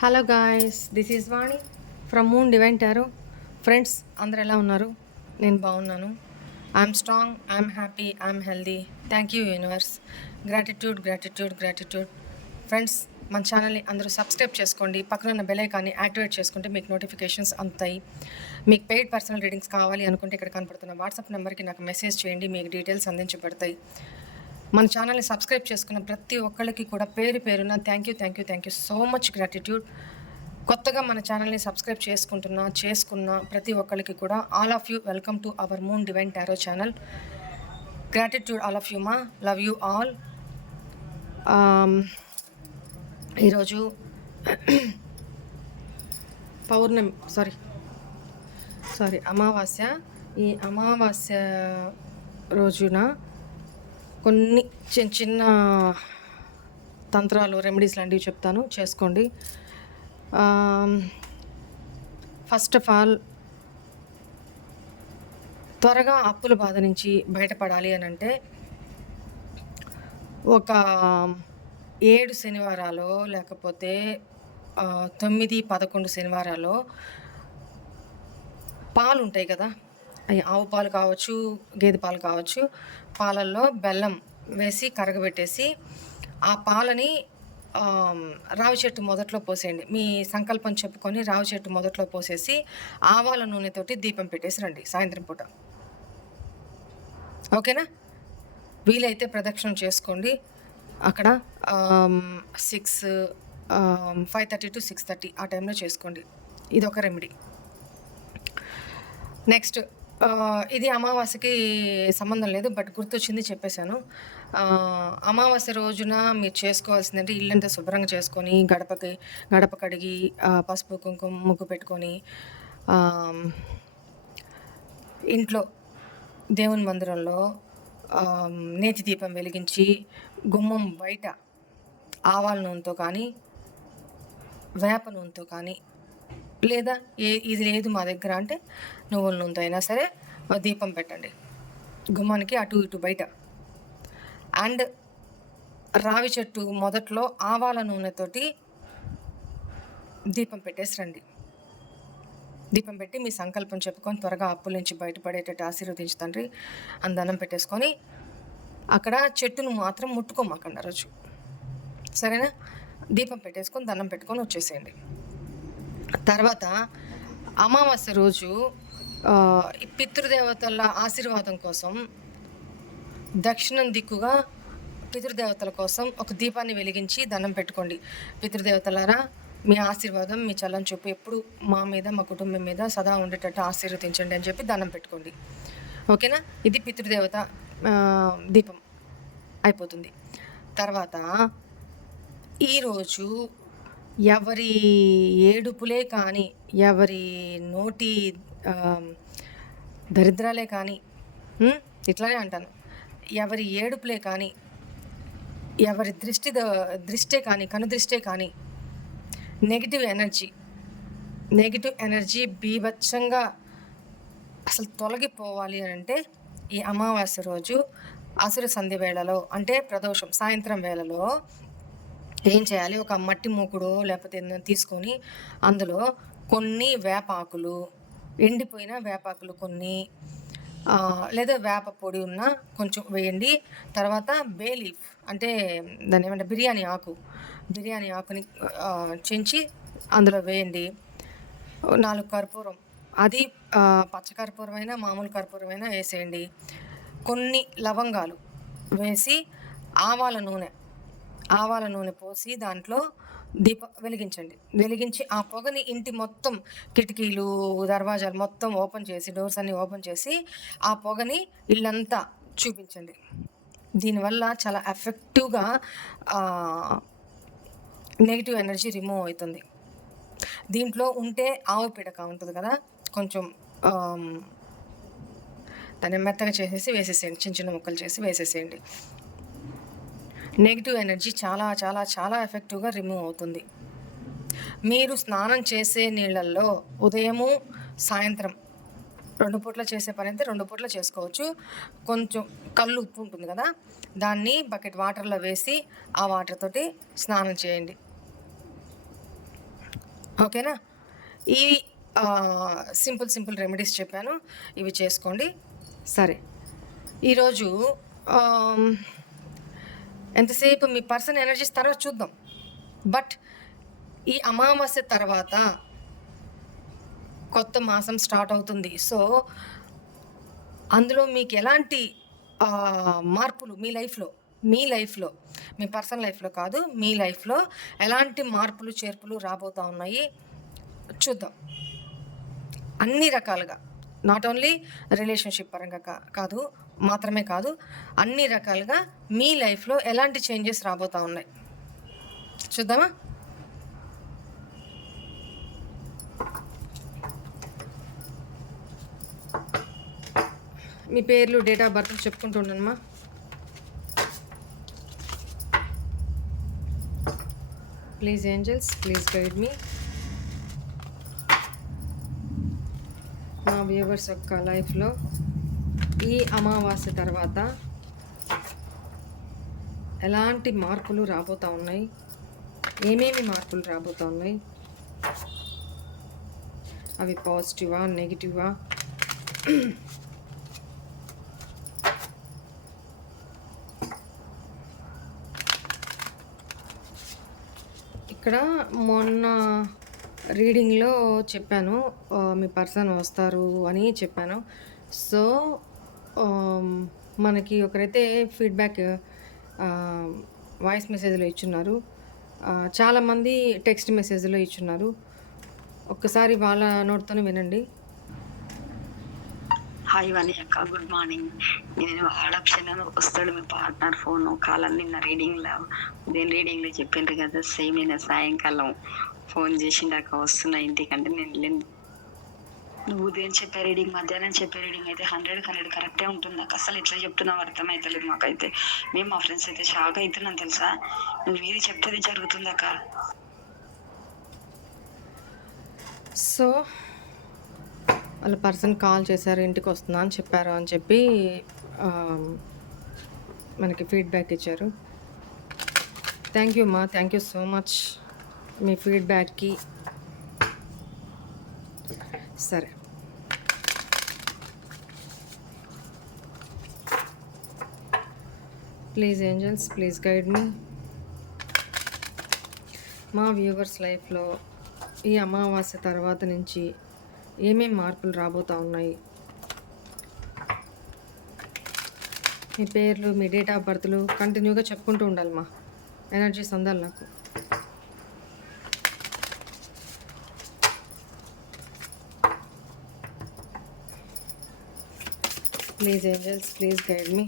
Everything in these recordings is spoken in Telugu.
Hello guys, this is Vani from moon divine tarot. Friends అందరు ఎలా ఉన్నారు? నేను బాగున్నాను. I'm strong, I'm happy, I'm healthy. Thank you universe. Gratitude gratitude gratitude. Friends, మన ఛానల్ని అందరూ సబ్స్క్రైబ్ చేసుకోండి. పక్కన ఉన్న బెల్ ఐకాన్ని యాక్టివేట్ చేసుకుంటే మీకు నోటిఫికేషన్స్ అందుతాయి. మీకు పెయిడ్ పర్సనల్ రీడింగ్స్ కావాలి అనుకుంటే ఇక్కడ కనపడుతున్న వాట్సాప్ నెంబర్కి నాకు మెసేజ్ చేయండి. మీకు డీటెయిల్స్ అందించబడతాయి. మన ఛానల్ని సబ్స్క్రైబ్ చేసుకున్న ప్రతి ఒక్కళ్ళకి కూడా పేరు పేరున thank you so much gratitude. కొత్తగా మన ఛానల్ని సబ్స్క్రైబ్ చేసుకున్న ప్రతి ఒక్కరికి కూడా all of you welcome to our moon divine tarot channel. Gratitude all of you మా, లవ్ యూ ఆల్. ఈరోజు పౌర్ణమి అమావాస్య. ఈ అమావాస్య రోజున కొన్ని చిన్న చిన్న తంత్రాలు, రెమెడీస్ లాంటివి చెప్తాను, చేసుకోండి. ఫస్ట్ ఆఫ్ ఆల్, త్వరగా అప్పుల బాధ నుంచి బయటపడాలి అని అంటే ఒక 7 శనివారాలు లేకపోతే 9, 11 శనివారాలు పాలు ఉంటాయి కదా, అవి ఆవు పాలు కావచ్చు, గేదె పాలు కావచ్చు. పాలల్లో బెల్లం వేసి కరగబెట్టేసి ఆ పాలని రావి చెట్టు మొదట్లో పోసేయండి. మీ సంకల్పం చెప్పుకొని రావి చెట్టు మొదట్లో పోసేసి ఆవాల నూనెతోటి దీపం పెట్టేసి రండి సాయంత్రం పూట. ఓకేనా? వీలైతే ప్రదక్షిణం చేసుకోండి అక్కడ. 5:30 to 6:30 ఆ టైంలో చేసుకోండి. ఇది ఒక రెమెడీ. నెక్స్ట్, ఇది అమావాస్యకి సంబంధం లేదు, బట్ గుర్తొచ్చింది చెప్పేశాను. అమావాస్య రోజున మీరు చేసుకోవాల్సిందంటే ఇల్లంతా శుభ్రంగా చేసుకొని గడప కడిగి పసుపు కుంకుమ ముగ్గు పెట్టుకొని ఇంట్లో దేవుని మందిరంలో నేతి దీపం వెలిగించి గుమ్మం బయట ఆవాల నూనెతో కానీ వేప నూనెతో కానీ, లేదా ఇది లేదు మా దగ్గర అంటే నువ్వుల నూనెతో అయినా సరే దీపం పెట్టండి గుమ్మానికి అటు ఇటు బయట. అండ్ రావి చెట్టు మొదట్లో ఆవాల నూనెతోటి దీపం పెట్టేసి రండి. దీపం పెట్టి మీ సంకల్పం చెప్పుకొని త్వరగా అప్పుల నుంచి బయటపడేటట్టు ఆశీర్వదించు తండ్రి అని దండం పెట్టేసుకొని అక్కడ చెట్టును మాత్రం ముట్టుకోమాకండి ఆ రోజు, సరేనా? దీపం పెట్టేసుకొని దండం పెట్టుకొని వచ్చేసేయండి. తర్వాత అమావాస్య రోజు పితృదేవతల ఆశీర్వాదం కోసం దక్షిణం దిక్కుగా పితృదేవతల కోసం ఒక దీపాన్ని వెలిగించి దండం పెట్టుకోండి. పితృదేవతలారా, మీ ఆశీర్వాదం, మీ చల్లం చూపు ఎప్పుడు మా మీద, మా కుటుంబం మీద సదా ఉండేటట్టు ఆశీర్వదించండి అని చెప్పి దండం పెట్టుకోండి. ఓకేనా? ఇది పితృదేవత దీపం అయిపోతుంది. తర్వాత ఈరోజు ఎవరి ఏడుపులే కానీ, ఎవరి నోటి దరిద్రాలే కానీ, ఇట్లానే అంటాను, ఎవరి ఏడుపులే కానీ, ఎవరి దృష్టే కానీ, కనుదృష్టే కానీ, నెగిటివ్ ఎనర్జీ బీభత్సంగా అసలు తొలగిపోవాలి అని అంటే ఈ అమావాస్య రోజు అసుర సంధి వేళలో, అంటే ప్రదోషం సాయంత్రం వేళలో ఏం చేయాలి? ఒక మట్టి మూకుడు లేకపోతే తీసుకొని అందులో కొన్ని వేపాకులు, ఎండిపోయిన వేపాకులు కొన్ని, లేదా వేప పొడి ఉన్న కొంచెం వేయండి. తర్వాత బే లీఫ్ అంటే దాన్ని ఏమంటే బిర్యానీ ఆకుని చెంచి అందులో వేయండి. 4 కర్పూరం, అది పచ్చ కర్పూరమైనా మామూలు కర్పూరమైనా వేసేయండి. కొన్ని లవంగాలు వేసి ఆవాల నూనె పోసి దాంట్లో దీపం వెలిగించి ఆ పొగని ఇంటి మొత్తం, కిటికీలు, దర్వాజాలు మొత్తం ఓపెన్ చేసి, డోర్స్ అన్నీ ఓపెన్ చేసి ఆ పొగని ఇల్లంతా చూపించండి. దీనివల్ల చాలా ఎఫెక్టివ్గా నెగిటివ్ ఎనర్జీ రిమూవ్ అవుతుంది. దీంట్లో ఉంటే ఆవు పిడక ఉంటుంది కదా, కొంచెం దాన్ని మెత్తగా చేసేసి వేసేసేయండి, చిన్న చిన్న ముక్కలు చేసి వేసేసేయండి. నెగిటివ్ ఎనర్జీ చాలా చాలా చాలా ఎఫెక్టివ్గా రిమూవ్ అవుతుంది. మీరు స్నానం చేసే నీళ్ళల్లో ఉదయము సాయంత్రం 2 పూట్ల చేసే పని అయితే 2 పూట్ల చేసుకోవచ్చు. కొంచెం కళ్ళు ఉప్పు ఉంటుంది కదా, దాన్ని బకెట్ వాటర్లో వేసి ఆ వాటర్ తోటి స్నానం చేయండి. ఓకేనా? ఈ సింపుల్ రెమెడీస్ చెప్పాను, ఇవి చేసుకోండి. సరే, ఈరోజు ఎంతసేపు మీ పర్సన్ ఎనర్జీస్ తర్వాత చూద్దాం. బట్ ఈ అమావాస్య తర్వాత కొత్త మాసం స్టార్ట్ అవుతుంది. సో అందులో మీకు ఎలాంటి మార్పులు మీ లైఫ్లో మీ పర్సనల్ లైఫ్లో కాదు, మీ లైఫ్లో ఎలాంటి మార్పులు చేర్పులు రాబోతూ ఉన్నాయి చూద్దాం. అన్ని రకాలుగా, నాట్ ఓన్లీ రిలేషన్షిప్ పరంగా మాత్రమే కాదు, అన్ని రకాలుగా మీ లైఫ్లో ఎలాంటి చేంజెస్ రాబోతూ ఉన్నాయి చూద్దామా? మీ పేర్లు, డేట్ ఆఫ్ బర్త్ చెప్పుకుంటూ ఉండనమ్మా. ప్లీజ్ ఏంజల్స్, ప్లీజ్ గైడ్ మీ. మా వ్యూవర్స్ యొక్క లైఫ్లో ఈ అమావాస్య తర్వాత ఎలాంటి మార్పులు రాబోతూ ఉన్నాయి, ఏమేమి మార్పులు రాబోతూ ఉన్నాయి, అవి పాజిటివా నెగిటివా, ఇక్కడ మొన్న రీడింగ్లో చెప్పాను, మీ పర్సన్ వస్తారు అని చెప్పాను. సో మనకి ఒకరైతే ఫీడ్బ్యాక్ వాయిస్ మెసేజ్లో ఇచ్చున్నారు, చాలామంది టెక్స్ట్ మెసేజ్లో ఇచ్చున్నారు. ఒక్కసారి వాళ్ళ నోట్తోనే వినండి. హాయ్ వాణి అక్క, గుడ్ మార్నింగ్. నేను ఆడప్షన్ వస్తాడు మీ పార్ట్నర్ ఫోన్ కాల్ అని నిన్న రీడింగ్లో చెప్పిండ్రు కదా, సేమ్ నిన్న సాయంకాలం ఫోన్ చేసిండాక వస్తున్నా ఇంటికంటే నేను వెళ్ళింది. నువ్వు ఉదయం చెప్పే రీడింగ్, మధ్యాహ్నం చెప్పే రీడింగ్ అయితే 100 కరెక్టే ఉంటుంది. నాకు అసలు ఎట్లా చెప్తున్నావు అర్థమవుతలేదు మాకైతే. మేము మా ఫ్రెండ్స్ అయితే షాక్ అవుతున్నాం తెలుసా, నువ్వు ఏది చెప్తే జరుగుతుంది అక్క. సో వాళ్ళ పర్సన్ కాల్ చేశారు, ఇంటికి వస్తున్నా అని చెప్పారు అని చెప్పి మనకి ఫీడ్బ్యాక్ ఇచ్చారు. థ్యాంక్ యూ మా, థ్యాంక్ యూ సో మచ్ మీ ఫీడ్బ్యాక్కి. సరే, ప్లీజ్ ఏంజల్స్, ప్లీజ్ గైడ్ మీ. మా వ్యూవర్స్ లైఫ్లో ఈ అమావాస్య తర్వాత నుంచి ఏమేం మార్పులు రాబోతూ ఉన్నాయి, మీ పేర్లు, మీ డేట్ ఆఫ్ బర్త్లు కంటిన్యూగా చెప్పుకుంటూ ఉండాలి. మా ఎనర్జీస్ అందాలి నాకు. ప్లీజ్ ఏంజల్స్, ప్లీజ్ గైడ్ మీ.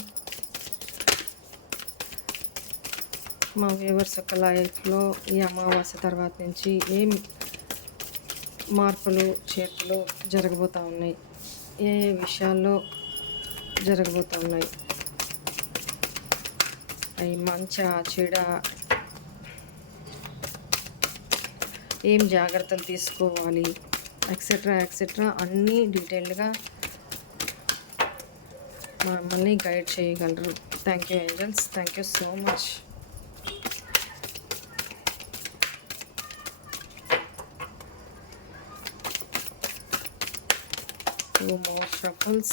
మా వ్యూవర్స్ యొక్క లైఫ్లో ఈ అమావాస్య తర్వాత నుంచి ఏం మార్పులు చేర్పులు జరగబోతూ ఉన్నాయి, ఏ విషయాల్లో జరగబోతూ ఉన్నాయి, అవి మంచా చెడ, ఏం జాగ్రత్తలు తీసుకోవాలి, ఎక్సెట్రా అన్నీ డీటెయిల్డ్గా మమ్మల్ని గైడ్ చేయగలరు. Thank you angels, thank you so much. Two more shuffles,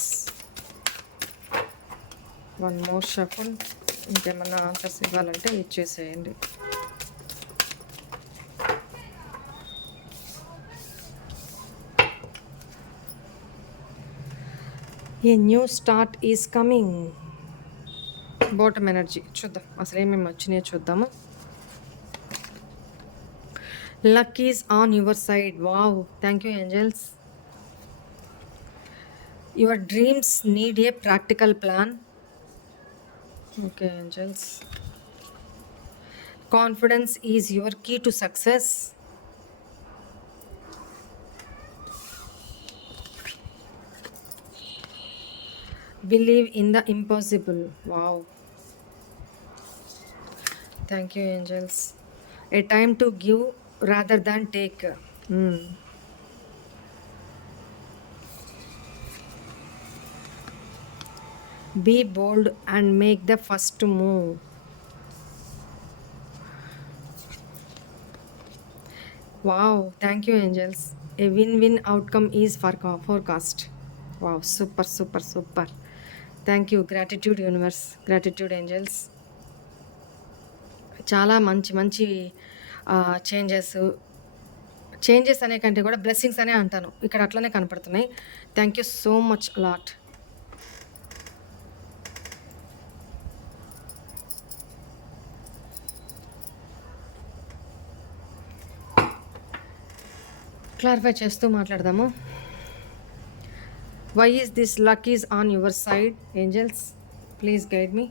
one more shuffle. ఇంకేమన్నా ఆన్సర్స్ ఇవ్వాలంటే ఇచ్చేసేయండి. ఏ new start is coming. Bottom energy చూద్దాం, అసలు ఏమేమి వచ్చినాయో చూద్దాము. Luck is on your side. Wow, thank you angels. Your dreams need a practical plan. Okay, angels. Confidence is your key to success. Believe in the impossible. Wow. Thank you, angels. A time to give rather than take. Be bold and make the first move. Wow! Thank you angels. A win win outcome is forecast. Wow! Super, super, super. Thank you. Gratitude universe, gratitude angels. చాలా మంచి మంచి చేంజెస్. చేంజెస్ అనే కంటే కూడా బ్లెస్సింగ్స్ అనే అంటాను. ఇక్కడ అట్లనే కనపడుతున్నాయి. Thank you so much lot. Clarify చేస్తూ మాట్లాడదాము. Why is this luck is on your side angels? Please guide me.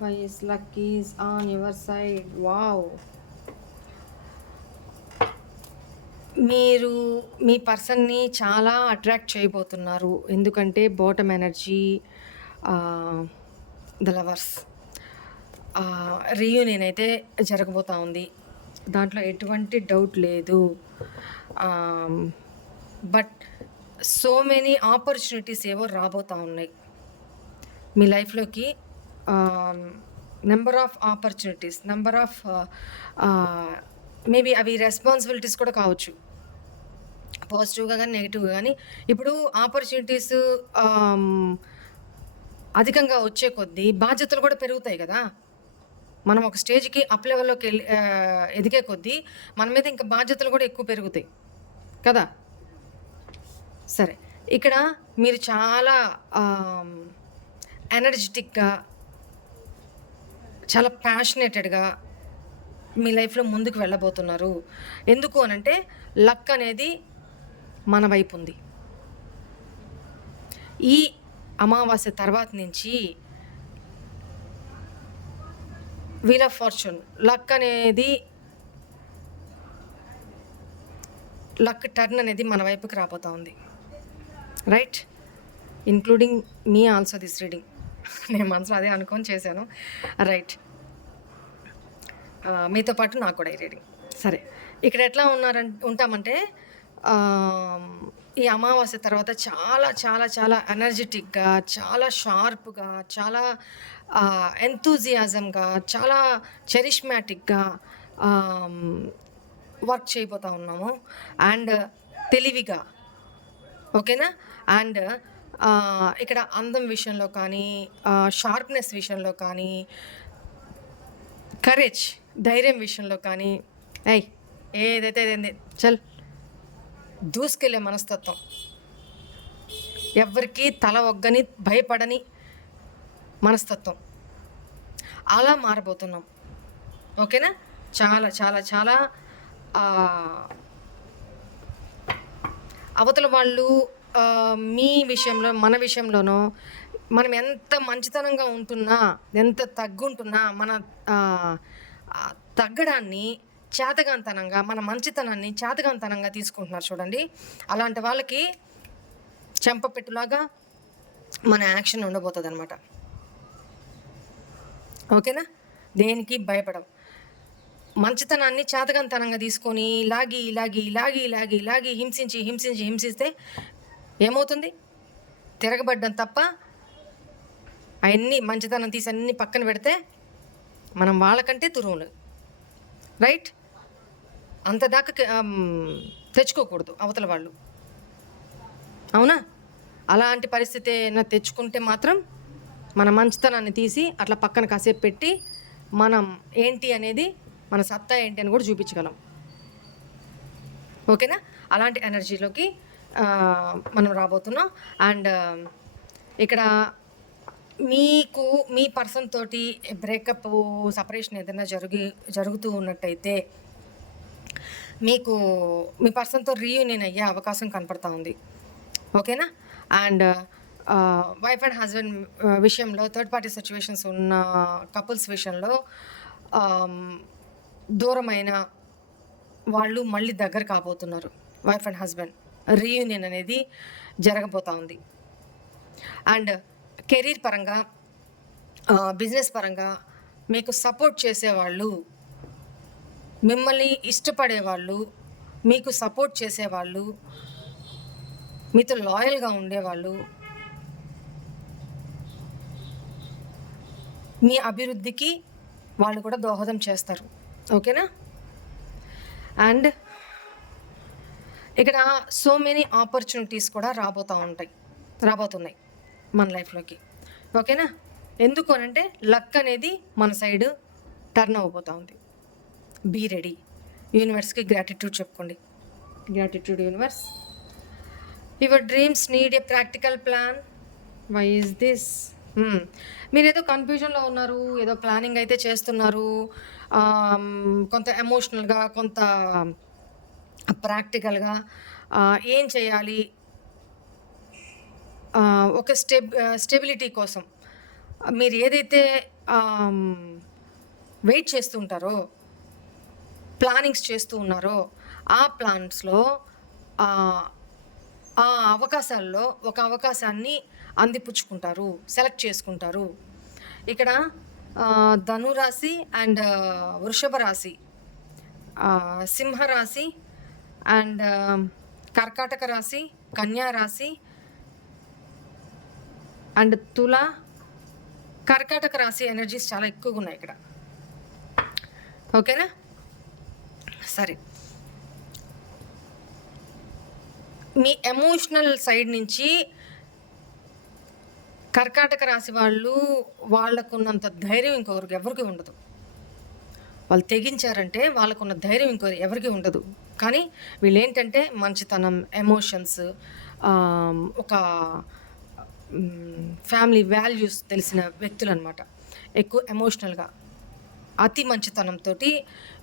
Why is luck is on your side? Wow. మీరు మీ పర్సన్ని చాలా అట్రాక్ట్ చేయబోతున్నారు. ఎందుకంటే bottom energy, the lovers reunion అయితే జరగబోతూ ఉంది. దాంట్లో ఎటువంటి డౌట్ లేదు. బట్ సో మెనీ ఆపర్చునిటీస్ ఏవో రాబోతూ ఉన్నాయి మీ లైఫ్లోకి. Number of opportunities, number of maybe అవి రెస్పాన్సిబిలిటీస్ కూడా కావచ్చు, పాజిటివ్గా కానీ నెగిటివ్గా కానీ. ఇప్పుడు ఆపర్చునిటీస్ అధికంగా వచ్చే కొద్దీ బాధ్యతలు కూడా పెరుగుతాయి కదా. మనం ఒక స్టేజ్కి అప్ లెవెల్లోకి ఎదిగే కొద్దీ మన మీద ఇంకా బాధ్యతలు కూడా ఎక్కువ పెరుగుతాయి కదా. సరే, ఇక్కడ మీరు చాలా ఎనర్జెటిక్గా, చాలా ప్యాషనేటెడ్గా మీ లైఫ్లో ముందుకు వెళ్ళబోతున్నారు. ఎందుకు అనంటే లక్ అనేది మన వైపు ఉంది. ఈ అమావాస్య తర్వాత నుంచి వీల్ ఆఫ్ ఫార్చ్యూన్, లక్ అనేది, లక్ టర్న్ అనేది మన వైపుకి రాబోతూ ఉంది. Right, including me also this reading. నేను మనసులో అదే అనుకొని చేశాను. రైట్, మీతో పాటు నాకు కూడా ఈ రీడింగ్. సరే, ఇక్కడ ఎట్లా ఉంటామంటే ఈ అమావాస్య తర్వాత చాలా చాలా చాలా ఎనర్జెటిక్గా, చాలా షార్ప్గా, చాలా ఎంతూజియాజంగా, చాలా చెరిష్మాటిక్గా వర్క్ చేయబోతూ ఉన్నాము. అండ్ తెలివిగా, ఓకేనా. అండ్ ఇక్కడ అందం విషయంలో కానీ, షార్ప్నెస్ విషయంలో కానీ, కరేజ్, ధైర్యం విషయంలో కానీ, ఏదైతే చల్ దూసుకెళ్ళే మనస్తత్వం, ఎవరికి తల ఒగ్గని భయపడని మనస్తత్వం, అలా మారబోతున్నాం. ఓకేనా. చాలా చాలా చాలా అవతల వాళ్ళు మీ విషయంలో, మన విషయంలోనో మనం ఎంత మంచితనంగా ఉంటున్నా, ఎంత తగ్గుంటున్నా, మన తగ్గడాన్ని చేతగాంతనంగా, మన మంచితనాన్ని చేతగాంతనంగా తీసుకుంటున్నారు చూడండి. అలాంటి వాళ్ళకి చెంపపెట్టులాగా మన యాక్షన్ ఉండబోతుంది అనమాట. ఓకేనా. దేనికి భయపడం. మంచితనాన్ని చేతగాంతనంగా తీసుకొని లాగి లాగి లాగి లాగి లాగి హింసించి హింసించి హింసిస్తే ఏమవుతుంది? తిరగబడ్డం తప్ప. అవన్నీ మంచితనం తీసి అన్నీ పక్కన పెడితే మనం వాళ్ళకంటే తురుములు. రైట్, అంత దాకా తెచ్చుకోకూడదు అవతల వాళ్ళు, అవునా. అలాంటి పరిస్థితి ఏమైనా తెచ్చుకుంటే మాత్రం మన మంచితనాన్ని తీసి అట్లా పక్కన కాసేపు పెట్టి మనం ఏంటి అనేది, మన సత్తా ఏంటి అని కూడా చూపించగలం. ఓకేనా. అలాంటి ఎనర్జీలోకి మనం రాబోతున్నాం. అండ్ ఇక్కడ మీకు మీ పర్సన్ తోటి బ్రేకప్, సపరేషన్ ఏదైనా జరుగుతూ ఉన్నట్టయితే మీకు మీ పర్సన్తో రీయూనియన్ అయ్యే అవకాశం కనపడతా ఉంది. ఓకేనా. అండ్ వైఫ్ అండ్ హస్బెండ్ విషయంలో, థర్డ్ పార్టీ సిచ్యువేషన్స్ ఉన్న కపుల్స్ విషయంలో దూరమైన వాళ్ళు మళ్ళీ దగ్గర కాబోతున్నారు. వైఫ్ అండ్ హస్బెండ్ రీయూనియన్ అనేది జరగబోతూ ఉంది. అండ్ కెరీర్ పరంగా, బిజినెస్ పరంగా మీకు సపోర్ట్ చేసేవాళ్ళు, మిమ్మల్ని ఇష్టపడేవాళ్ళు, మీకు సపోర్ట్ చేసేవాళ్ళు, మీతో లాయల్గా ఉండేవాళ్ళు మీ అభివృద్ధికి వాళ్ళు కూడా దోహదం చేస్తారు. ఓకేనా? అండ్ ఇక్కడ సో మెనీ ఆపర్చునిటీస్ కూడా రాబోతున్నాయి మన లైఫ్లోకి. ఓకేనా? ఎందుకు అనంటే లక్ అనేది మన సైడ్ టర్న్ అవ్వబోతూ ఉంది. Be ready. యూనివర్స్కి గ్రాటిట్యూడ్ చెప్పుకోండి. Gratitude universe. Your dreams need a practical plan. Why is this? మీరు ఏదో కన్ఫ్యూజన్లో ఉన్నారు, ఏదో ప్లానింగ్ అయితే చేస్తున్నారు, కొంత ఎమోషనల్గా, కొంత ప్రాక్టికల్గా ఏం చేయాలి, ఒక స్టెబిలిటీ కోసం మీరు ఏదైతే వెయిట్ చేస్తుంటారో, ప్లానింగ్స్ చేస్తూ ఉన్నారో, ఆ ప్లాన్స్లో ఆ అవకాశాల్లో ఒక అవకాశాన్ని అందిపుచ్చుకుంటారు, సెలెక్ట్ చేసుకుంటారు. ఇక్కడ ధనురాశి అండ్ వృషభ రాశి, సింహరాశి అండ్ కర్కాటక రాశి, కన్యా రాశి అండ్ తుల, కర్కాటక రాశి ఎనర్జీస్ చాలా ఎక్కువగా ఉన్నాయి ఇక్కడ. ఓకేనా? సరే, మీ ఎమోషనల్ సైడ్ నుంచి కర్కాటక రాశి వాళ్ళకున్నంత ధైర్యం ఇంకొకరికి ఎవరికి ఉండదు. వాళ్ళు తెగించారంటే వాళ్ళకున్న ధైర్యం ఎవరికి ఉండదు. కానీ వీళ్ళు ఏంటంటే మంచితనం, ఎమోషన్స్, ఒక ఫ్యామిలీ వాల్యూస్ తెలిసిన వ్యక్తులు అనమాట. ఎక్కువ ఎమోషనల్గా, అతి మంచితనంతో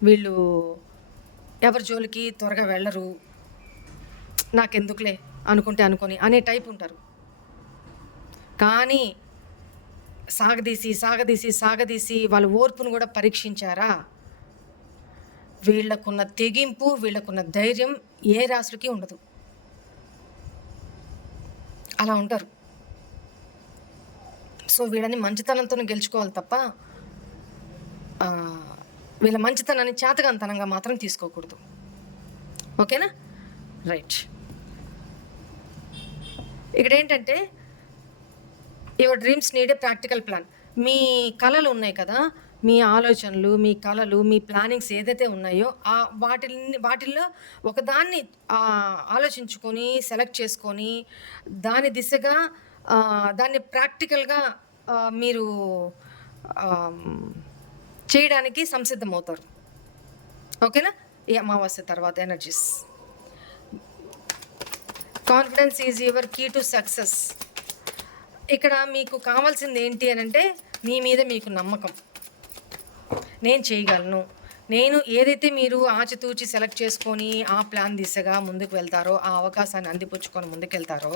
వీళ్ళు ఎవరి జోలికి త్వరగా వెళ్ళరు. నాకెందుకులే అనుకొని అనే టైప్ ఉంటారు. కానీ సాగదీసి వాళ్ళ ఓర్పును కూడా పరీక్షించారా? వీళ్ళకున్న తెగింపు, వీళ్ళకున్న ధైర్యం ఏ రాశులకి ఉండదు. అలా ఉంటారు. సో వీళ్ళని మంచితనంతో గెలుచుకోవాలి తప్ప వీళ్ళ మంచితనాన్ని చేతగాంతనంగా మాత్రం తీసుకోకూడదు. ఓకేనా? రైట్. ఇక్కడ ఏంటంటే your dreams need a practical plan. మీ కళలు ఉన్నాయి కదా, మీ ఆలోచనలు, మీ కళలు, మీ ప్లానింగ్స్ ఏదైతే ఉన్నాయో వాటిల్లో ఒకదాన్ని ఆలోచించుకొని సెలెక్ట్ చేసుకొని దాని దిశగా దాన్ని ప్రాక్టికల్గా మీరు చేయడానికి సంసిద్ధమవుతారు. ఓకేనా? ఈ అమావాస్య తర్వాత energies. Confidence is your key to success. ఇక్కడ మీకు కావాల్సింది ఏంటి అని అంటే మీ మీద మీకు నమ్మకం. నేను చేయగలను, నేను ఏదైతే మీరు ఆచితూచి సెలెక్ట్ చేసుకొని ఆ ప్లాన్ దిశగా ముందుకు వెళ్తారో, ఆ అవకాశాన్ని అందిపుచ్చుకొని ముందుకెళ్తారో,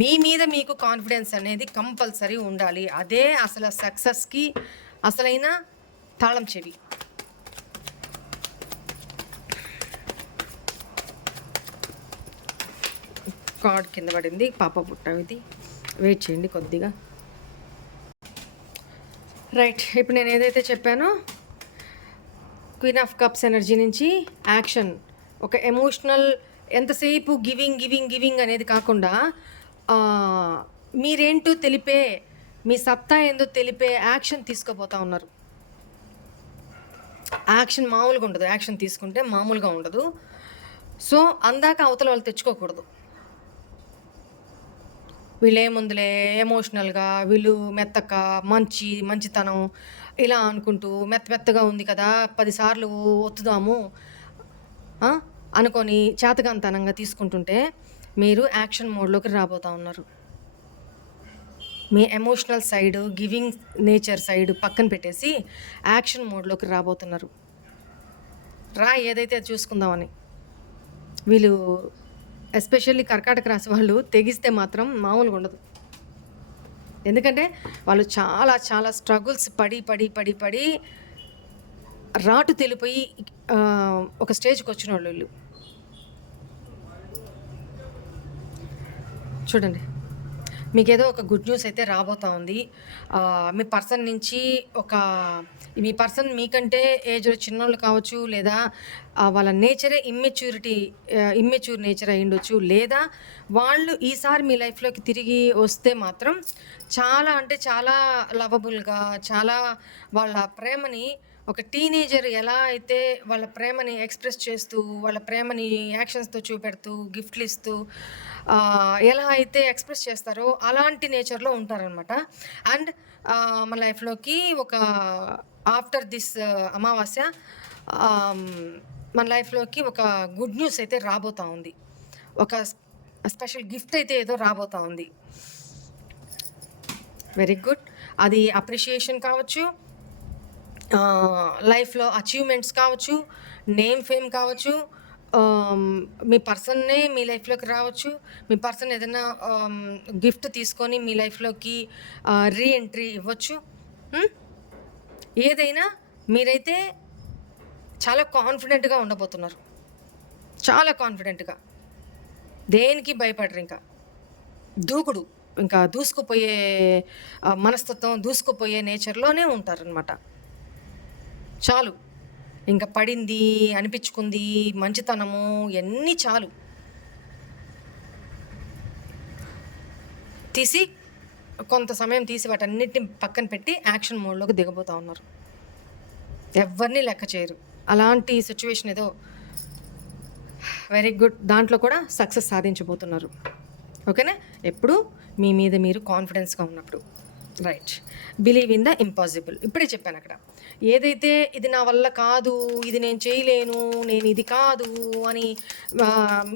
మీ మీద మీకు కాన్ఫిడెన్స్ అనేది కంపల్సరీ ఉండాలి. అదే అసలు సక్సెస్కి అసలైన తాళం చెవి. కార్డ్ కింద పడింది, పాప పుట్ట. ఇది వెయిట్ చేయండి కొద్దిగా. రైట్, ఇప్పుడు నేను ఏదైతే చెప్పానో క్వీన్ ఆఫ్ కప్స్ ఎనర్జీ నుంచి యాక్షన్, ఒక ఎమోషనల్, ఎంతసేపు గివింగ్ అనేది కాకుండా మీరేంటో తెలిపే, మీ సత్తా ఏందో తెలిపే యాక్షన్ తీసుకోపోతా ఉన్నారు. యాక్షన్ మామూలుగా ఉండదు, యాక్షన్ తీసుకుంటే మామూలుగా ఉండదు. సో అందాక అవతల వాళ్ళు తెచ్చుకోకూడదు. వీళ్ళేముందులే ఎమోషనల్గా, వీళ్ళు మెత్తక మంచితనం ఇలా అనుకుంటూ మెత్తగా ఉంది కదా 10 సార్లు ఒత్తుదాము అనుకొని చేతగాంతనంగా తీసుకుంటుంటే మీరు యాక్షన్ మోడ్లోకి రాబోతూ ఉన్నారు. మీ emotional side, giving nature side పక్కన పెట్టేసి యాక్షన్ మోడ్లోకి రాబోతున్నారు. ఏదైతే చూసుకుందామని. వీళ్ళు ఎస్పెషల్లీ కర్కాటక రాశి వాళ్ళు తెగిస్తే మాత్రం మామూలుగా ఉండదు. ఎందుకంటే వాళ్ళు చాలా స్ట్రగుల్స్ పడి రాటు తెలిపోయి ఒక స్టేజ్కి వచ్చిన వాళ్ళు. చూడండి, మీకేదో ఒక గుడ్ న్యూస్ అయితే రాబోతా ఉంది. మీ పర్సన్ నుంచి మీ పర్సన్ మీకంటే ఏజ్‌లో చిన్నోళ్ళు కావచ్చు, లేదా వాళ్ళ నేచరే ఇమ్మెచ్యూర్ నేచర్ అయ్యుండొచ్చు. లేదా వాళ్ళు ఈసారి మీ లైఫ్‌లోకి తిరిగి వస్తే మాత్రం చాలా అంటే చాలా లవబుల్‌గా, చాలా వాళ్ళ ప్రేమని ఒక టీనేజర్ ఎలా అయితే వాళ్ళ ప్రేమని ఎక్స్‌ప్రెస్ చేస్తూ, వాళ్ళ ప్రేమని యాక్షన్స్‌తో చూపెడుతూ, గిఫ్ట్‌లిస్తూ ఎలా అయితే ఎక్స్‌ప్రెస్ చేస్తారో అలాంటి నేచర్‌లో ఉంటారనమాట. అండ్ మన లైఫ్‌లోకి ఆఫ్టర్ దిస్ అమావాస్య ఆహ్, మన లైఫ్‌లోకి ఒక గుడ్ న్యూస్ అయితే రాబోతా ఉంది. ఒక స్పెషల్ గిఫ్ట్ అయితే ఏదో రాబోతా ఉంది. Very good. అది అప్రిషియేషన్ కావచ్చు, లైఫ్‌లో అచీవ్‌మెంట్స్ కావచ్చు, నేమ్ ఫేమ్ కావచ్చు, మీ పర్సన్నే మీ లైఫ్‌లోకి రావచ్చు. మీ పర్సన్ ఏదైనా గిఫ్ట్ తీసుకొని మీ లైఫ్‌లోకి రీ ఎంట్రీ ఇవ్వచ్చు. హ్మ్. ఏదైనా మీరైతే చాలా కాన్ఫిడెంట్‌గా ఉండబోతున్నారు. చాలా కాన్ఫిడెంట్‌గా. దేనికి భయపడరింక. దూకుడు. ఇంకా దూసుకుపోయే మనస్తత్వం, దూసుకుపోయే నేచర్‌లోనే ఉంటారనమాట. చాలు. ఇంక పడింది, అనిపిచ్చుకుంది, మంచితనము ఇయన్నీ చాలు. తీసి కొంత సమయం తీసి వాటన్నిటిని పక్కన పెట్టి యాక్షన్ మోడ్‌లోకి దిగబోతా ఉన్నారు. ఎవ్వరిని లెక్క చేయరు. అలాంటి సిట్యుయేషన్ ఏదో వెరీ గుడ్. దాంట్లో కూడా సక్సెస్ సాధించబోతున్నారు. ఓకేనా? ఎప్పుడు మీ మీద మీరు కాన్ఫిడెన్స్‌గా ఉన్నప్పుడు. Right. Believe in the impossible. ఇప్పుడే చెప్పానక్కడ. ఏదైతే ఇది నా వల్ల కాదు, ఇది నేను చేయలేను, నేను ఇది కాదు అని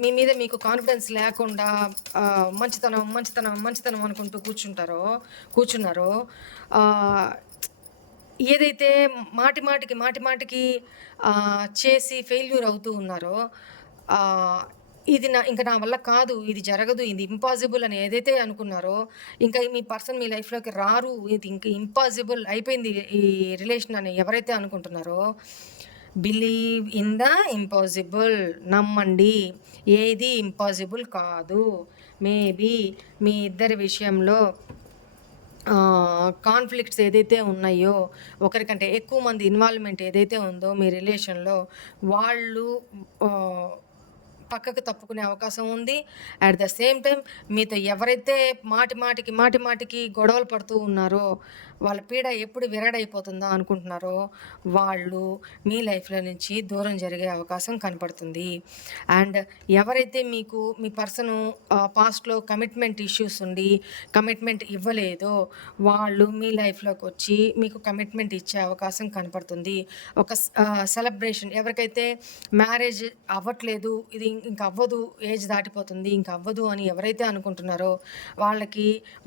మీ మీద మీకు కాన్ఫిడెన్స్ లేకుండా మంచితనం, మంచితనం, మంచితనం అనుకుంటూ కూర్చున్నారో ఆహ్, ఏదైతే మాటిమాటికి చేసి ఫెయిల్యూర్ అవుతూ ఉన్నారో, ఇది ఇంక నా వల్ల కాదు, ఇది జరగదు, ఇది ఇంపాసిబుల్ అని ఏదైతే అనుకున్నారో, ఇంకా మీ పర్సన్ మీ లైఫ్‌లోకి రారు, ఇది ఇంక ఇంపాసిబుల్ అయిపోయింది ఈ రిలేషన్ అని ఎవరైతే అనుకుంటున్నారో, బిలీవ్ ఇన్ ద ఇంపాసిబుల్. నమ్మండి. ఏది ఇంపాసిబుల్ కాదు. మేబీ మీ ఇద్దరి విషయంలో కాన్‌ఫ్లిక్ట్స్ ఏదైతే ఉన్నాయో, ఒకరికంటే ఎక్కువ మంది ఇన్వాల్వ్‌మెంట్ ఏదైతే ఉందో మీ రిలేషన్‌లో, వాళ్ళు ఆహ్, పక్కకు తప్పుకునే అవకాశం ఉంది. అట్ ద సేమ్ టైమ్ మీతో ఎవరైతే మాటిమాటికి గొడవలు పడుతూ ఉన్నారో, వాళ్ళ పీడ ఎప్పుడు విరగడైపోతుందా అనుకుంటున్నారో, వాళ్ళు మీ లైఫ్‌లో నుంచి దూరం జరిగే అవకాశం కనపడుతుంది. అండ్ ఎవరైతే మీకు మీ పర్సను పాస్ట్‌లో కమిట్మెంట్ ఇష్యూస్ ఉండి, కమిట్మెంట్ ఇవ్వలేదో, వాళ్ళు మీ లైఫ్‌లోకొచ్చి మీకు కమిట్మెంట్ ఇచ్చే అవకాశం కనపడుతుంది. సెలబ్రేషన్ ఎవరికైతే మ్యారేజ్ అవ్వట్లేదు, ఇది ఇంక అవ్వదు, ఏజ్ దాటిపోతుంది, ఇంక అవ్వదు అని ఎవరైతే అనుకుంటున్నారో,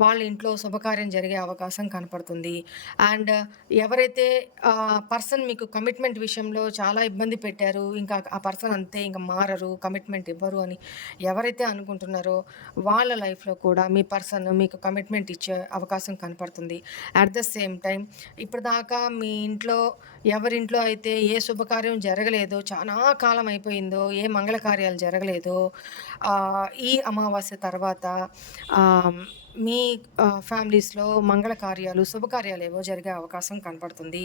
వాళ్ళ ఇంట్లో శుభకార్యం జరిగే అవకాశం కనపడుతుంది. అండ్ ఎవరైతే పర్సన్ మీకు కమిట్మెంట్ విషయంలో చాలా ఇబ్బంది పెట్టారు, ఇంకా ఆ పర్సన్ అంతే ఇంక మారరు, కమిట్మెంట్ ఇవ్వరు అని ఎవరైతే అనుకుంటున్నారో, వాళ్ళ లైఫ్‌లో కూడా మీ పర్సన్ మీకు కమిట్మెంట్ ఇచ్చే అవకాశం కనపడుతుంది. అట్ ద సేమ్ టైమ్ ఇప్పటిదాకా మీ ఇంట్లో ఎవరింట్లో అయితే ఏ శుభకార్యం జరగలేదో, చానా కాలం అయిపోయిందో, ఏ మంగళ కార్యాలు జరగలేదో, ఈ అమావాస్య తర్వాత మీ ఫ్యామిలీస్‌లో మంగళ కార్యాలు, శుభకార్యాలు ఏవో జరిగే అవకాశం కనపడుతుంది.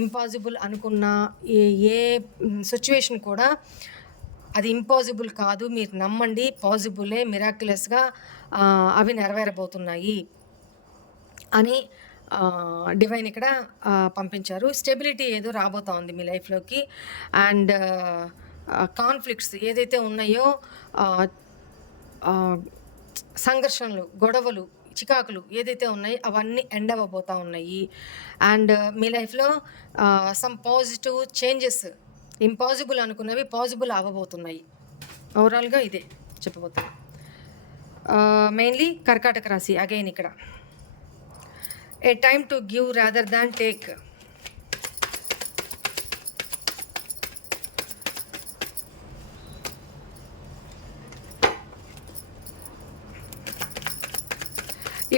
ఇంపాసిబుల్ అనుకున్న ఏ ఏ సిట్యుయేషన్ కూడా అది ఇంపాసిబుల్ కాదు. మీరు నమ్మండి. పాజిబులే, మిరాక్యులస్‌గా అవి నెరవేరబోతున్నాయి అని డివైన్ ఇక్కడ పంపించారు. స్టెబిలిటీ ఏదో రాబోతా ఉంది మీ లైఫ్‌లోకి. అండ్ కాన్‌ఫ్లిక్ట్స్ ఏదైతే ఉన్నాయో, సంఘర్షణలు, గొడవలు, చికాకులు ఏదైతే ఉన్నాయో అవన్నీ ఎండ్ అవ్వబోతా ఉన్నాయి. అండ్ మీ లైఫ్‌లో సమ్ పాజిటివ్ చేంజెస్, ఇంపాసిబుల్ అనుకున్నవి పాజిబుల్ అవ్వబోతున్నాయి. ఓవరాల్‌గా ఇదే చెప్పబోతున్నా. మెయిన్‌లీ కర్కాటక రాశి అగైన్ ఇక్కడ. A time to give rather than take.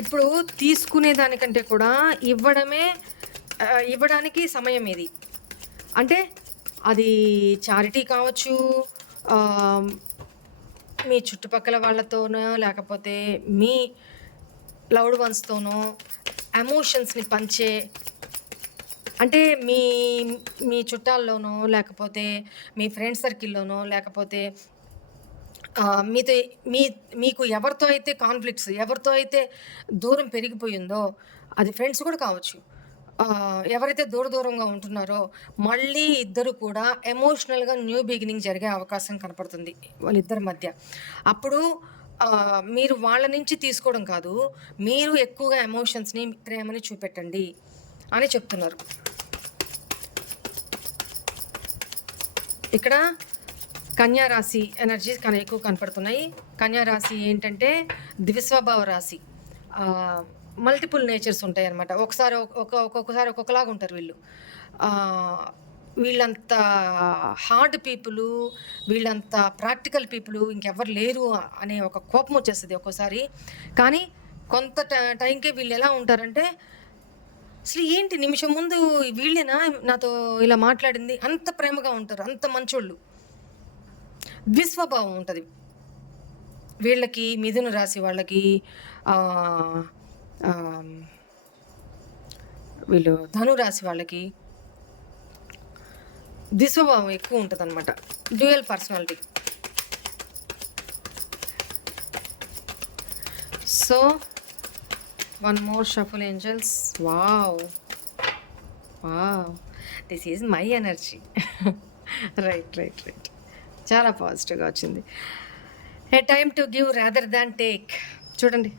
ఇప్పుడు తీసుకునే దానికంటే కూడా ఇవ్వడానికి సమయం ఇది. అంటే అది చారిటీ కావచ్చు, మీ చుట్టుపక్కల వాళ్ళతోనో లేకపోతే మీ లవ్డ్ వన్స్తోనో ఎమోషన్స్ని పంచే, అంటే మీ మీ చుట్టాల్లోనో లేకపోతే మీ ఫ్రెండ్ సర్కిల్లోనో లేకపోతే మీతో మీ మీకు ఎవరితో అయితే కాన్ఫ్లిక్ట్స్, ఎవరితో అయితే దూరం పెరిగిపోయిందో, అది ఫ్రెండ్స్ కూడా కావచ్చు. ఎవరైతే దూరంగా ఉంటున్నారో మళ్ళీ ఇద్దరు కూడా ఎమోషనల్గా న్యూ బిగినింగ్ జరిగే అవకాశం కనపడుతుంది వాళ్ళిద్దరి మధ్య. అప్పుడు మీరు వాళ్ళ నుంచి తీసుకోవడం కాదు, మీరు ఎక్కువగా ఎమోషన్స్ని, ప్రేమని చూపెట్టండి అని చెప్తున్నారు. ఇక్కడ కన్యా రాశి ఎనర్జీస్ ఎక్కువ కనపడుతున్నాయి. కన్యా రాశి ఏంటంటే ద్విస్వభావ రాశి. మల్టిపుల్ నేచర్స్ ఉంటాయి అన్నమాట. ఒక్కొక్కసారి ఒక్కొక్కలాగా ఉంటారు వీళ్ళు. వీళ్ళంత హార్డ్ పీపుల్, వీళ్ళంత ప్రాక్టికల్ పీపుల్ ఇంకెవ్వరు లేరు అనే ఒక కోపం వచ్చేస్తుంది ఒక్కోసారి. కానీ కొంత టైంకే వీళ్ళు ఎలా ఉంటారంటే, అసలు ఏంటి నిమిషం ముందు వీళ్ళేనా నాతో ఇలా మాట్లాడింది, అంత ప్రేమగా ఉంటారు, అంత మంచోళ్ళు. ద్విస్వభావం ఉంటుంది వీళ్ళకి. మిథున రాశి వాళ్ళకి, వీళ్ళు ధను రాశి వాళ్ళకి ద్విస్వభావం ఎక్కువ ఉంటుంది అనమాట. Dual personality. So one more shuffle angels. Wow, this is my energy. Right. చాలా పాజిటివ్గా వచ్చింది. A time to give rather than take. చూడండి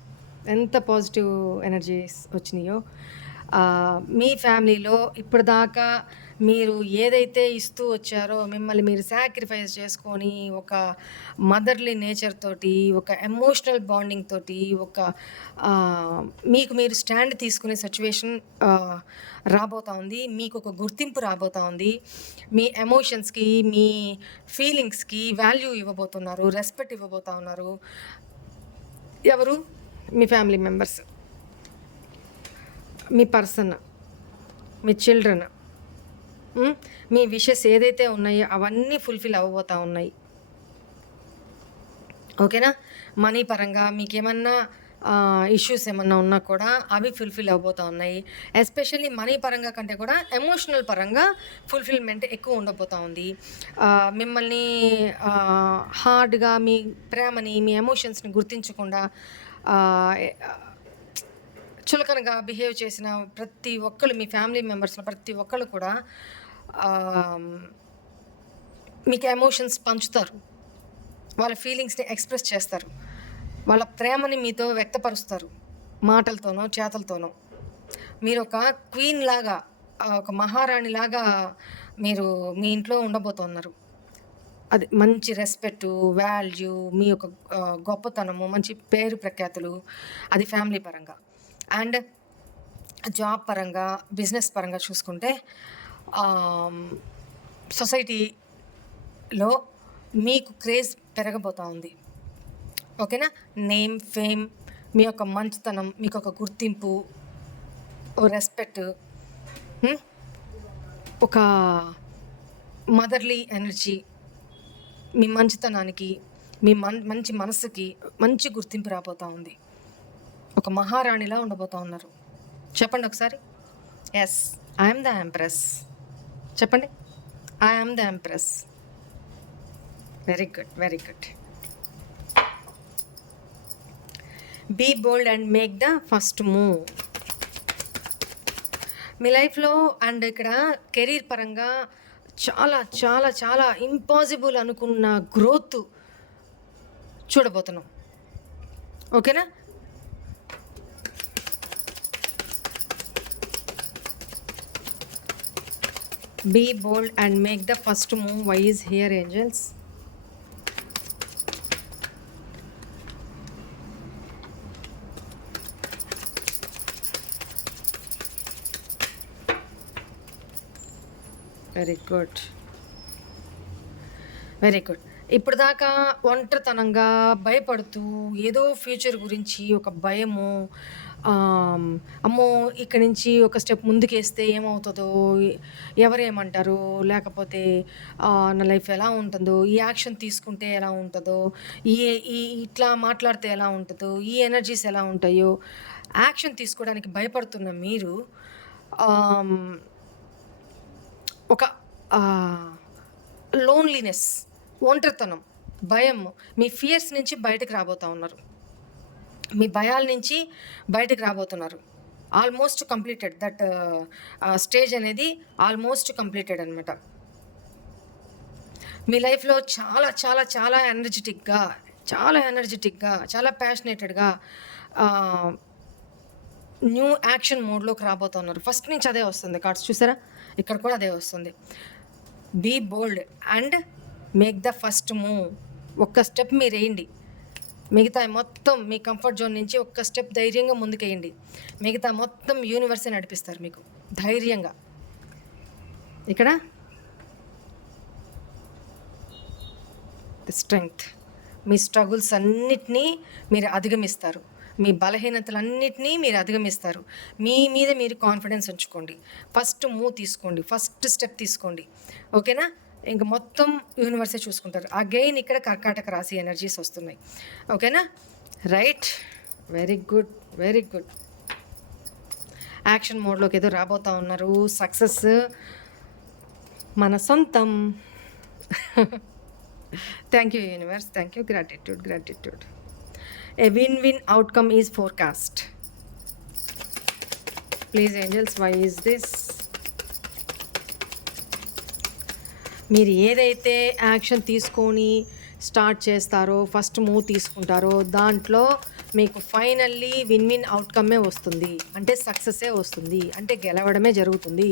ఎంత పాజిటివ్ ఎనర్జీస్ వచ్చినాయో. మీ ఫ్యామిలీలో ఇప్పటిదాకా మీరు ఏదైతే ఇస్తూ వచ్చారో, మిమ్మల్ని మీరు సాక్రిఫైస్ చేసుకొని ఒక మదర్లీ నేచర్ తోటి, ఒక ఎమోషనల్ బాండింగ్ తోటి, ఒక మీకు మీరు స్టాండ్ తీసుకునే సిచ్యువేషన్ రాబోతూ ఉంది. మీకు ఒక గుర్తింపు రాబోతూ ఉంది. మీ ఎమోషన్స్కి, మీ ఫీలింగ్స్కి వాల్యూ ఇవ్వబోతున్నారు, రెస్పెక్ట్ ఇవ్వబోతూ ఉన్నారు. ఎవరు? మీ ఫ్యామిలీ మెంబర్స్, మీ పర్సన్, మీ చిల్డ్రన్. మీ విషెస్ ఏదైతే ఉన్నాయో అవన్నీ ఫుల్ఫిల్ అవ్వబోతూ ఉన్నాయి. ఓకేనా? మనీ పరంగా మీకేమన్నా ఇష్యూస్ ఏమన్నా ఉన్నా కూడా అవి ఫుల్ఫిల్ అవ్వబోతూ ఉన్నాయి. ఎస్పెషల్లీ మనీ పరంగా కంటే కూడా ఎమోషనల్ పరంగా ఫుల్ఫిల్మెంట్ ఎక్కువ ఉండబోతూ ఉంది. మిమ్మల్ని హార్డ్గా మీ ప్రేమని, మీ ఎమోషన్స్ని గుర్తించకుండా చులకనగా బిహేవ్ చేసిన ప్రతి ఒక్కరు, మీ ఫ్యామిలీ మెంబర్స్లో ప్రతి ఒక్కరు కూడా మీకు ఎమోషన్స్ పంచుతారు. వాళ్ళ ఫీలింగ్స్ని ఎక్స్ప్రెస్ చేస్తారు. వాళ్ళ ప్రేమని మీతో వ్యక్తపరుస్తారు, మాటలతోనో చేతలతోనో. మీరు ఒక క్వీన్ లాగా, ఒక మహారాణి లాగా మీరు మీ ఇంట్లో ఉండబోతున్నారు. అది మంచి రెస్పెక్టు, వాల్యూ, మీ యొక్క గొప్పతనము, మంచి పేరు ప్రఖ్యాతులు, అది ఫ్యామిలీ పరంగా. అండ్ జాబ్ పరంగా, బిజినెస్ పరంగా చూసుకుంటే సొసైటీలో మీకు క్రేజ్ పెరగబోతూ ఉంది. ఓకేనా? నేమ్, ఫేమ్, మీ యొక్క మంచితనం, మీకు ఒక గుర్తింపు, రెస్పెక్ట్, ఒక మదర్లీ ఎనర్జీ, మీ మంచితనానికి, మీ మంచి మనసుకి మంచి గుర్తింపు రాబోతూ ఉంది. ఒక మహారాణిలా ఉండబోతూ ఉన్నారు. చెప్పండి ఒకసారి. Yes, I'm the empress. చెప్పండి, I'm the empress. Very good. Be bold and make the first move. మీ లైఫ్లో అండ్ ఇక్కడ కెరీర్ పరంగా చాలా చాలా చాలా ఇంపాసిబుల్ అనుకున్న గ్రోత్ చూడబోతున్నాం. ఓకేనా? Be bold and make the first move. Why is here, angels? Very good. ఇప్పుడు దాకా ఒంటరితనంగా భయపడుతూ ఏదో ఫ్యూచర్ గురించి ఒక భయము, అమ్మో ఇక్కడి నుంచి ఒక స్టెప్ ముందుకేస్తే ఏమవుతుందో, ఎవరేమంటారు, లేకపోతే నా లైఫ్ ఎలా ఉంటుందో, ఈ యాక్షన్ తీసుకుంటే ఎలా ఉంటుందో, ఈ ఈ ఇట్లా మాట్లాడితే ఎలా ఉంటుందో, ఈ ఎనర్జీస్ ఎలా ఉంటాయో, యాక్షన్ తీసుకోవడానికి భయపడుతున్న మీరు ఆమ్, ఒక లోన్లీనెస్, ఒంటరితనం, భయం, మీ ఫియర్స్ నుంచి బయటకు రాబోతూ ఉన్నారు. మీ భయాల నుంచి బయటకు రాబోతున్నారు. ఆల్మోస్ట్ కంప్లీటెడ్ దట్ స్టేజ్ అనేది ఆల్మోస్ట్ కంప్లీటెడ్ అనమాట. మీ లైఫ్లో చాలా చాలా చాలా ఎనర్జెటిక్గా, చాలా ప్యాషనేటెడ్గా న్యూ యాక్షన్ మోడ్లోకి రాబోతున్నారు. ఫస్ట్ నుంచి అదే వస్తుంది కార్డ్స్, చూసారా? ఇక్కడ కూడా అదే వస్తుంది. Be bold and make the first move. ఒక్క స్టెప్ మీరు వేయండి, మిగతా మొత్తం మీ కంఫర్ట్ జోన్ నుంచి ఒక్క స్టెప్ ధైర్యంగా ముందుకేయండి. మిగతా మొత్తం యూనివర్సే నడిపిస్తారు మీకు ధైర్యంగా. ఇక్కడ స్ట్రెంగ్త్, మీ స్ట్రగుల్స్ అన్నిటినీ మీరు అధిగమిస్తారు. మీ బలహీనతలన్నిటినీ మీరు అధిగమిస్తారు. మీ మీద మీరు కాన్ఫిడెన్స్ ఉంచుకోండి. ఫస్ట్ మూవ్ తీసుకోండి, ఫస్ట్ స్టెప్ తీసుకోండి. ఓకేనా? ఇంక మొత్తం యూనివర్సే చూసుకుంటారు. అగైన్ ఇక్కడ కర్కాటక రాశి ఎనర్జీస్ వస్తున్నాయి. ఓకేనా? Right, very good, very good. Action మోడ్లోకి ఏదో రాబోతూ ఉన్నారు. సక్సెస్ మన సొంతం. Thank you universe, thank you. Gratitude. A win-win outcome is forecast. Please angels, why is this? మీరు ఏదైతే యాక్షన్ తీసుకొని స్టార్ట్ చేస్తారో, ఫస్ట్ మూవ్ తీసుకుంటారో, దాంట్లో మీకు ఫైనల్లీ విన్ అవుట్కమే వస్తుంది. అంటే సక్సెస్సే వస్తుంది, అంటే గెలవడమే జరుగుతుంది.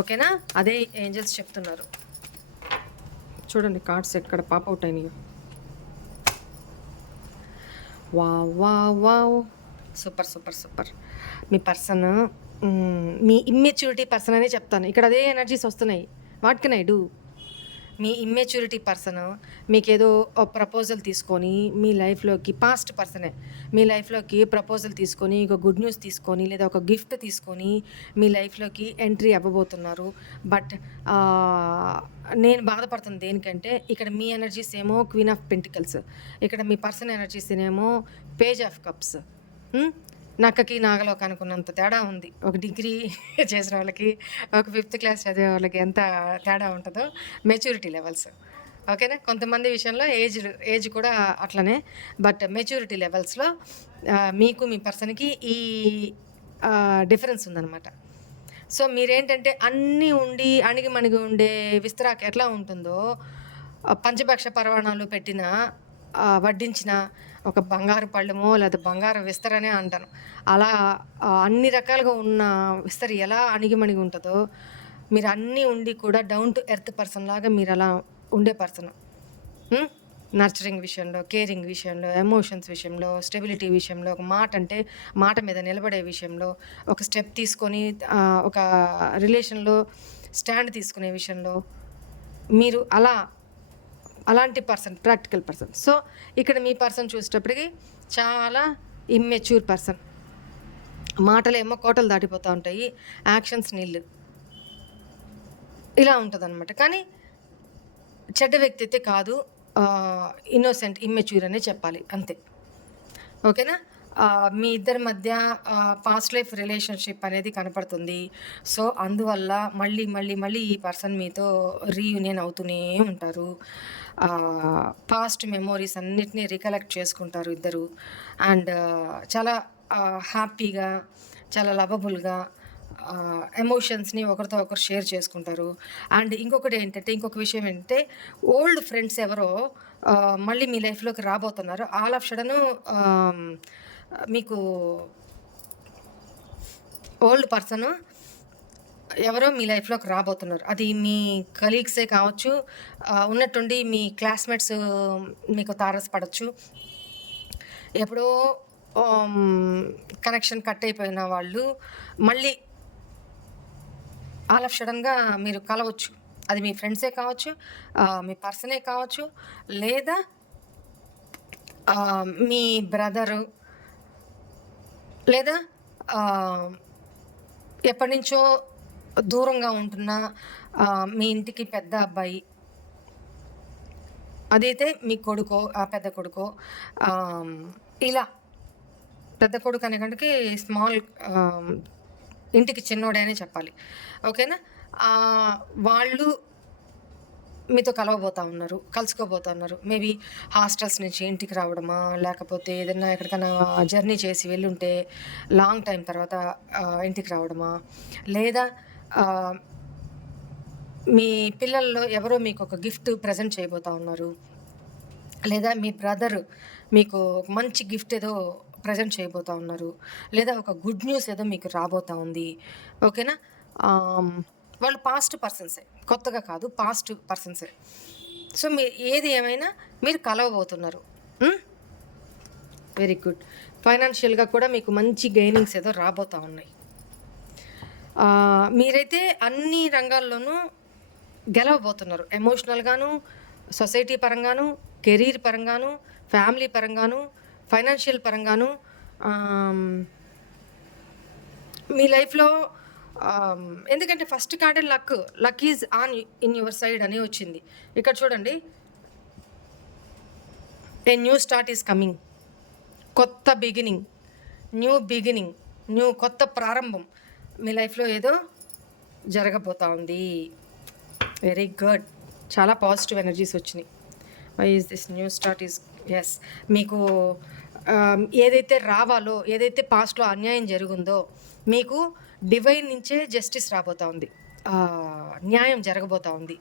ఓకేనా? అదే ఏంజల్స్ చెప్తున్నారు. చూడండి కార్డ్స్ ఎక్కడ పాప్ అవుట్ అయినాయో. Wow, super. మీ పర్సన్ మీ ఇమ్మెచ్యూరిటీ పర్సన్ అనే చెప్తాను. ఇక్కడ అదే ఎనర్జీస్ వస్తున్నాయి. What can I do? మీ ఇమ్మెచ్యూరిటీ పర్సన్ మీకేదో ప్రపోజల్ తీసుకొని మీ లైఫ్లోకి, పాస్ట్ పర్సనే మీ లైఫ్లోకి ప్రపోజల్ తీసుకొని, ఒక గుడ్ న్యూస్ తీసుకొని, లేదా ఒక గిఫ్ట్ తీసుకొని మీ లైఫ్లోకి ఎంట్రీ అవ్వబోతున్నారు. బట్ నేను బాధపడుతుంది దేనికంటే, ఇక్కడ మీ ఎనర్జీస్ ఏమో క్వీన్ ఆఫ్ పెంటికల్స్, ఇక్కడ మీ పర్సన్ ఎనర్జీస్ ఏమో పేజ్ ఆఫ్ కప్స్. నక్కకి నాగలోకి అనుకున్నంత తేడా ఉంది. ఒక డిగ్రీ చేసిన వాళ్ళకి, ఒక 5th క్లాస్ చదివే వాళ్ళకి ఎంత తేడా ఉంటుందో మెచ్యూరిటీ లెవెల్స్. ఓకేనా? కొంతమంది విషయంలో ఏజ్ కూడా అట్లనే, బట్ మెచ్యూరిటీ లెవెల్స్లో మీకు మీ పర్సన్కి ఈ డిఫరెన్స్ ఉందన్నమాట. సో మీరేంటంటే అన్నీ ఉండి అణిగిమణిగి ఉండే విస్తరాకు ఎట్లా ఉంటుందో, పంచభక్ష పరవాణాలు పెట్టిన వడ్డించిన ఒక బంగారు పళ్ళెమో లేదా బంగారు విస్తరనే అంటాను. అలా అన్ని రకాలుగా ఉన్న విస్తరి ఎలా అణిగిమణిగి ఉంటుందో, మీరు అన్నీ ఉండి కూడా డౌన్ టు ఎర్త్ పర్సన్ లాగా మీరు అలా ఉండే పర్సన్. నర్చరింగ్ విషయంలో, కేరింగ్ విషయంలో, ఎమోషన్స్ విషయంలో, స్టెబిలిటీ విషయంలో, ఒక మాట అంటే మాట మీద నిలబడే విషయంలో, ఒక స్టెప్ తీసుకొని ఒక రిలేషన్లో స్టాండ్ తీసుకునే విషయంలో మీరు అలాంటి పర్సన్, ప్రాక్టికల్ పర్సన్. సో ఇక్కడ మీ పర్సన్ చూసేటప్పటికి చాలా ఇమ్మెచ్యూర్ పర్సన్. మాటలేమో కోటలు దాటిపోతూ ఉంటాయి, యాక్షన్స్ నీళ్ళు, ఇలా ఉంటుంది అనమాట. కానీ చెడ్డ వ్యక్తి అయితే కాదు, ఇన్నోసెంట్, ఇమ్మెచ్యూర్ అనే చెప్పాలి, అంతే. ఓకేనా? మీ ఇద్దరి మధ్య పాస్ట్ లైఫ్ రిలేషన్షిప్ అనేది కనపడుతుంది. సో అందువల్ల మళ్ళీ ఈ పర్సన్ మీతో రీయూనియన్ అవుతూనే ఉంటారు. పాస్ట్ మెమోరీస్ అన్నిటినీ రికలెక్ట్ చేసుకుంటారు ఇద్దరు. అండ్ చాలా హ్యాపీగా, చాలా లవబుల్గా ఎమోషన్స్ని ఒకరితో ఒకరు షేర్ చేసుకుంటారు. అండ్ ఇంకొక విషయం ఏంటంటే, ఓల్డ్ ఫ్రెండ్స్ ఎవరో మళ్ళీ మీ లైఫ్లోకి రాబోతున్నారు. ఆల్ ఆఫ్ సడన్ మీకు ఓల్డ్ పర్సన్ ఎవరో మీ లైఫ్లోకి రాబోతున్నారు. అది మీ కలీగ్సే కావచ్చు, ఉన్నట్టుండి మీ క్లాస్మేట్స్ మీకు తారసపడచ్చు. ఎప్పుడో కనెక్షన్ కట్ అయిపోయిన వాళ్ళు మళ్ళీ ఆల్ ఆఫ్ సడన్గా మీరు కలవచ్చు. అది మీ ఫ్రెండ్సే కావచ్చు, మీ పర్సనే కావచ్చు, లేదా మీ బ్రదరు, లేదా ఎప్పటినుంచో దూరంగా ఉంటున్న మీ ఇంటికి పెద్ద అబ్బాయి, అదైతే మీ కొడుకో, పెద్ద కొడుకో, ఇలా పెద్ద కొడుకు అనే కంటే స్మాల్, ఇంటికి చిన్నోడే అనే చెప్పాలి. ఓకేనా? వాళ్ళు మీతో కలుసుకోబోతా ఉన్నారు. మేబీ హాస్టల్స్ నుంచి ఇంటికి రావడమా, లేకపోతే ఏదైనా ఎక్కడికైనా జర్నీ చేసి వెళ్ళుంటే లాంగ్ టైం తర్వాత ఇంటికి రావడమా, లేదా మీ పిల్లల్లో ఎవరో మీకు ఒక గిఫ్ట్ ప్రజెంట్ చేయబోతా ఉన్నారు, లేదా మీ బ్రదర్ మీకు ఒక మంచి గిఫ్ట్ ఏదో ప్రజెంట్ చేయబోతా ఉన్నారు, లేదా ఒక గుడ్ న్యూస్ ఏదో మీకు రాబోతా ఉంది. ఓకేనా? వాళ్ళు పాస్ట్ పర్సన్సే, కొత్తగా కాదు, పాస్ట్ పర్సన్సే. సో ఏది ఏమైనా మీరు కలవబోతున్నారు. Very good. ఫైనాన్షియల్గా కూడా మీకు మంచి గెయినింగ్స్ ఏదో రాబోతూ ఉన్నాయి. మీరైతే అన్ని రంగాల్లోనూ గెలవబోతున్నారు. ఎమోషనల్గాను, సొసైటీ పరంగాను, కెరీర్ పరంగాను, ఫ్యామిలీ పరంగాను, ఫైనాన్షియల్ పరంగాను. మీ లైఫ్లో ఎందుకంటే ఫస్ట్ కార్డే luck is on in your side అని వచ్చింది. ఇక్కడ చూడండి, a new start is coming. కొత్త బిగినింగ్, న్యూ కొత్త ప్రారంభం మీ లైఫ్లో ఏదో జరగబోతా ఉంది. Very good. చాలా పాజిటివ్ ఎనర్జీస్ వచ్చినాయి. Why is this new start is? Yes, మీకు ఏదైతే రావాలో, ఏదైతే పాస్ట్లో అన్యాయం జరిగిందో, మీకు డివైన్ నుంచే జస్టిస్ రాబోతూ ఉంది, న్యాయం జరగబోతూ ఉంది.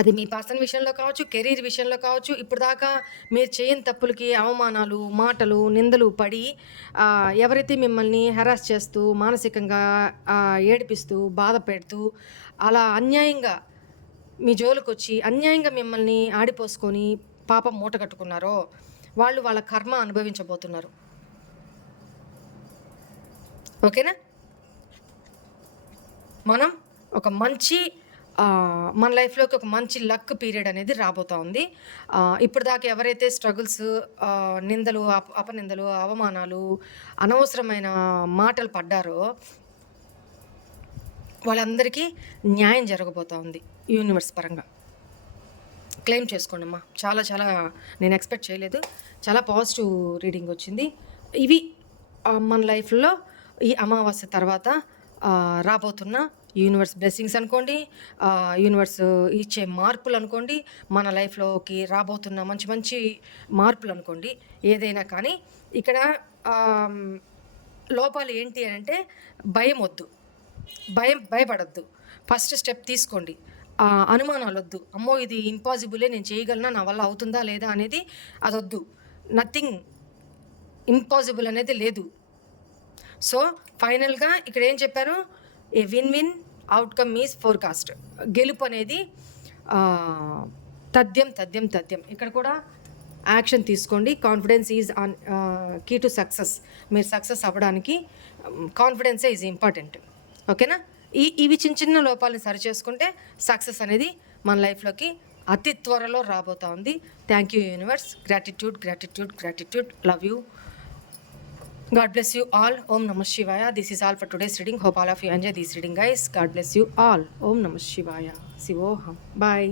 అది మీ పర్సనల్ విషయంలో కావచ్చు, కెరీర్ విషయంలో కావచ్చు. ఇప్పుడు దాకా మీరు చేయని తప్పులకి అవమానాలు, మాటలు, నిందలు పడి ఎవరైతే మిమ్మల్ని హెరాస్ చేస్తూ, మానసికంగా ఏడిపిస్తూ, బాధ పెడుతూ, అలా అన్యాయంగా మీ జోలికి వచ్చి అన్యాయంగా మిమ్మల్ని ఆడిపోసుకొని పాపం మూట కట్టుకున్నారో, వాళ్ళు వాళ్ళ కర్మ అనుభవించబోతున్నారు. ఓకేనా? మనం ఒక మంచి మన లైఫ్లోకి ఒక మంచి లక్ పీరియడ్ అనేది రాబోతూ ఉంది. ఇప్పుడు దాకా ఎవరైతే స్ట్రగుల్స్, నిందలు, అపనిందలు, అవమానాలు, అనవసరమైన మాటలు పడ్డారో వాళ్ళందరికీ న్యాయం జరగబోతూ ఉంది యూనివర్స్ పరంగా. క్లెయిమ్ చేసుకోండి అమ్మా. చాలా చాలా నేను ఎక్స్పెక్ట్ చేయలేదు. చాలా పాజిటివ్ రీడింగ్ వచ్చింది. ఇవి మన లైఫ్లో ఈ అమావాస్య తర్వాత రాబోతున్న యూనివర్స్ బ్లెస్సింగ్స్ అనుకోండి, యూనివర్స్ ఇచ్చే మార్పులు అనుకోండి, మన లైఫ్లోకి రాబోతున్న మంచి మంచి మార్పులు అనుకోండి. ఏదైనా కానీ ఇక్కడ లోపాలు ఏంటి అని అంటే, భయం వద్దు, భయపడద్దు. ఫస్ట్ స్టెప్ తీసుకోండి. అనుమానాలు వద్దు. అమ్మో ఇది ఇంపాసిబులే, నేను చేయగలనా, నా వల్ల అవుతుందా లేదా అనేది అదొద్దు. నథింగ్ ఇంపాసిబుల్ అనేది లేదు. సో ఫైనల్గా ఇక్కడ ఏం చెప్పారు? A win outcome is forecast. గెలుపు అనేది తథ్యం. ఇక్కడ కూడా యాక్షన్ తీసుకోండి. Confidence is on key to success. మీరు సక్సెస్ అవ్వడానికి కాన్ఫిడెన్సే ఈజ్ ఇంపార్టెంట్. ఓకేనా? ఇవి చిన్న లోపాలను సరి చేసుకుంటే సక్సెస్ అనేది మన లైఫ్లోకి అతి త్వరలో రాబోతా ఉంది. Thank you universe. Gratitude. Love you. God bless you all. Om Namah Shivaya. This is all for today's reading. Hope all of you enjoy this reading, guys. God bless you all. Om Namah Shivaya. Sivoham. Bye.